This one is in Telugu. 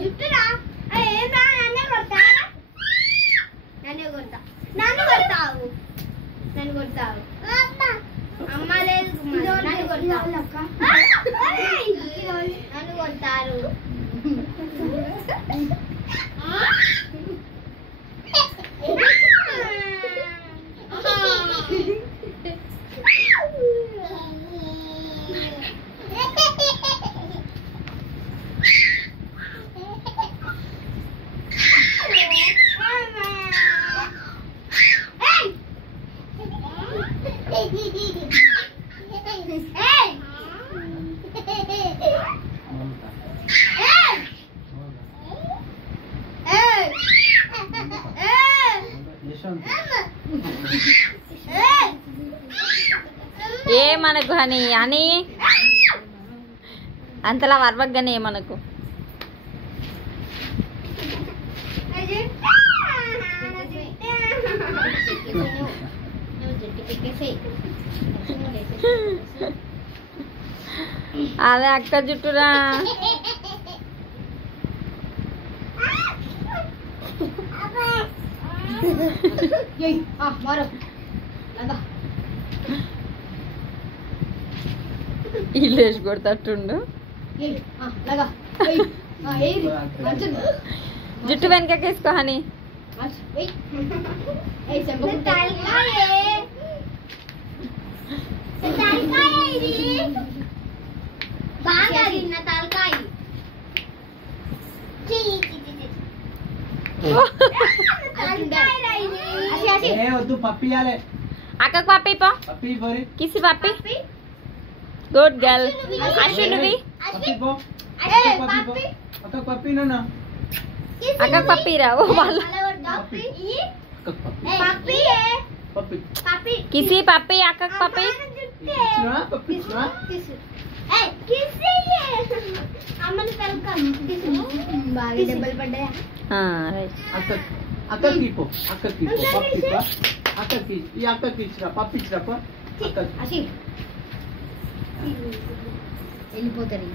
జుట్టురా ఏం రా నన్నే కొడతారా నన్ను కొడతావు అమ్మ లేదు నన్ను కొడతారు ఏమనకు అని అని అంతలా వర్వగ్గానే ఏమనకు. అదే అక్క జుట్టురా. ఇల్లేసి కొడతట్టుండు. జుట్టు వెనకేసుకో హని. అక్కకు పప్పి పో. కిసి పప్పి. Good girl. అశ్వినువి అక్కకు పప్పి రావు వాళ్ళ కిసి పప్పి అక్కకు పప్పి. దెబ్బలు పడ్డాయా? వెళ్ళిపోతారు.